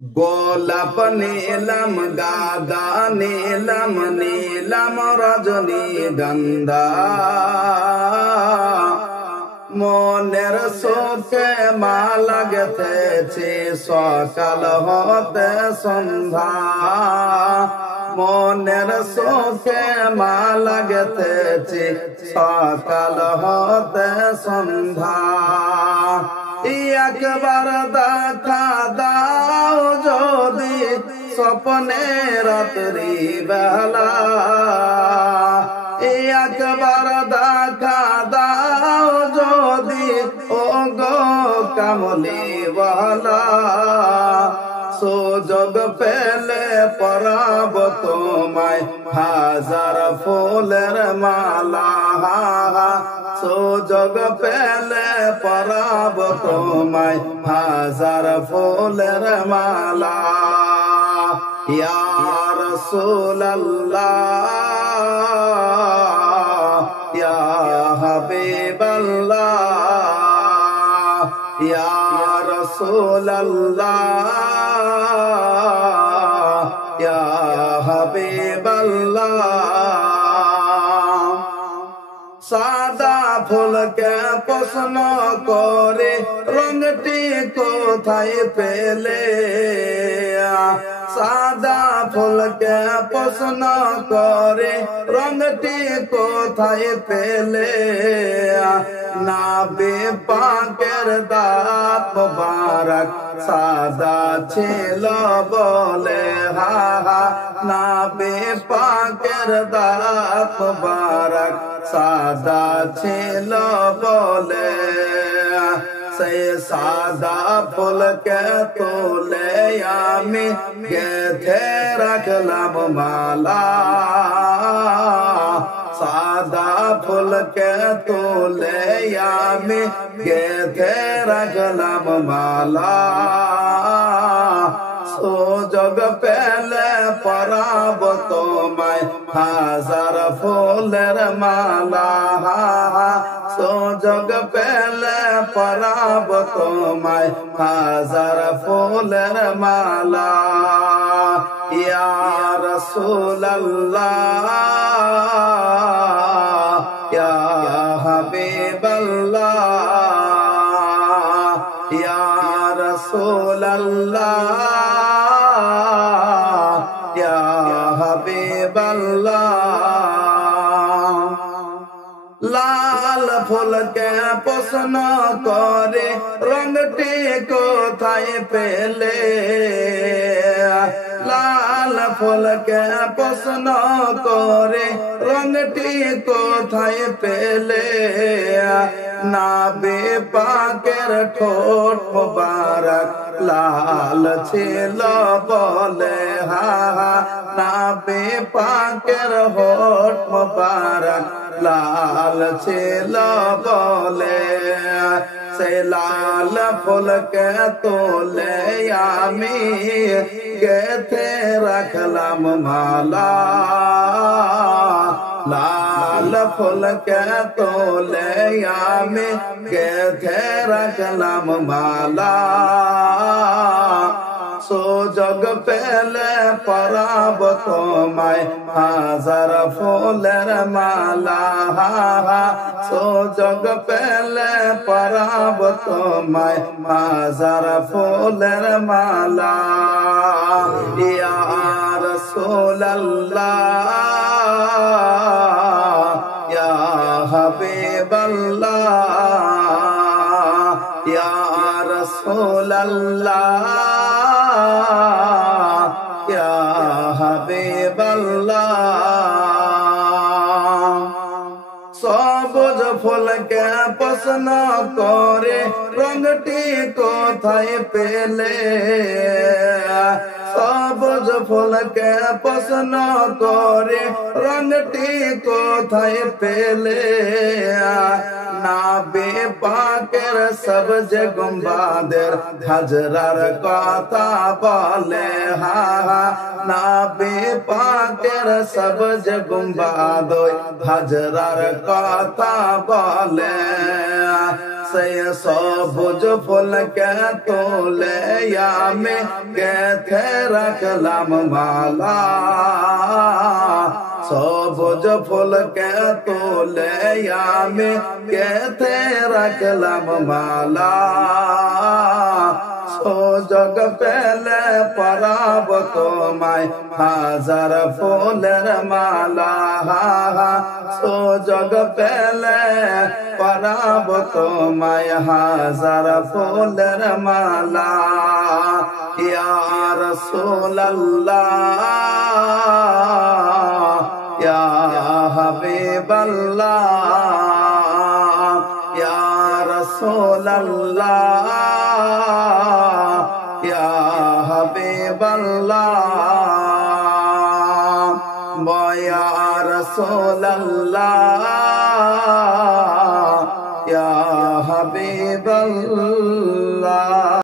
গোলাপ নীলাম গাদা নীলাম নীলাম রজনী গন্ধা মনের সুখে মালা গেথেছি সকাল হতে সন্ধ্যা মনের সুখে মালা গেথেছি সকাল হতে সন্ধ্যা একবার দেখা দাও যদি স্বপ্নে রাত্রি বেলা একবার দেখা দাও যদি ও গো কামলি বালা সুযোগ পেলে পরাব তোমায় হাজার ফুলের মালা সুযোগ পেলে পরাব তোমায় হাজার ফুলের মালা ইয়া রাসূলুল্লাহ ইয়া হাবিবাল্লাহ ইয়া রাসূলুল্লাহ ইয়া হাবিবাল্লাহ সাদা ফুলকে প্রশ্ন করে রঙটি কোথায় পেলে সাদা ফুলকে প্রশ্ন করে রঙটি কোথায় পেলে নাবি পাকের দাঁত মোবারক সাদা ছিল বলে হা হা নাবি পাকের দাঁত মোবারক সাদা ছিল বলে সে সাদা ফুলকে তোলে আমি গেথে রাখলাম মালা সাদা ফুলকে তোলে আমি গেথে রাখলাম মালা সুযোগ পেলে পরাব তোমায় হাজার ফুলের মালা সুযোগ পেলে পরাব তোমায় হাজার ফুলের মালা ইয়া রাসূলুল্লাহ ইয়া হাবিবাল্লাহ ইয়া রাসূলুল্লাহ ইয়া হাবিবাল্লাহ লাল ফুলকে প্রশ্ন করে রঙটি কোথায় পেলে লাল ফুলকে প্রশ্ন করে রঙটি কোথায় পেলে নাবি পাকের ঠোঁট মোবারক লাল ছিল বলে হা হা নাবি পাকের হোঠ মোবারক লাল ছিল বলে সে লাল ফুলকে তোলে আমি গেথে রাখলাম মালা লাল ফুলকে তোলে আমি গেথে রাখলাম মালা সুযোগ পেলে পরাব তোমায় হাজার ফুলের মালা সুযোগ পেলে পরাব তোমায় হাজার ফুলের মালা ইয়া রাসূলুল্লাহ ইয়া হাবিবাল্লাহ ইয়া রাসূলুল্লাহ ইয়া হাবিবাল্লাহ সবুজ ফুলকে প্রশ্ন করে রঙটি কোথায় পেলে সবুজ ফুলকে প্রশ্ন করে রঙটি কোথায় পেলে নাবি পাকের সবজ গুম্বাদের হাজরার কথা বলে হা হা নাবি পাকের সবজ গুম্বাদ হাজরার কথা বলে से सबुज फूल के तोले या में कैथे रखलाम माला सबुज फूल के तोले या में कैथे रखलाम माला जग पहले पराब तुम्हाय हजार फूलेर माला जग पहले पराब तुम्हाय हजार फूलेर माला या रसूल अल्लाह या हबीब अल्लाह या रसूल अल्लाह या हबीब अल्लाह या रसूल अल्लाह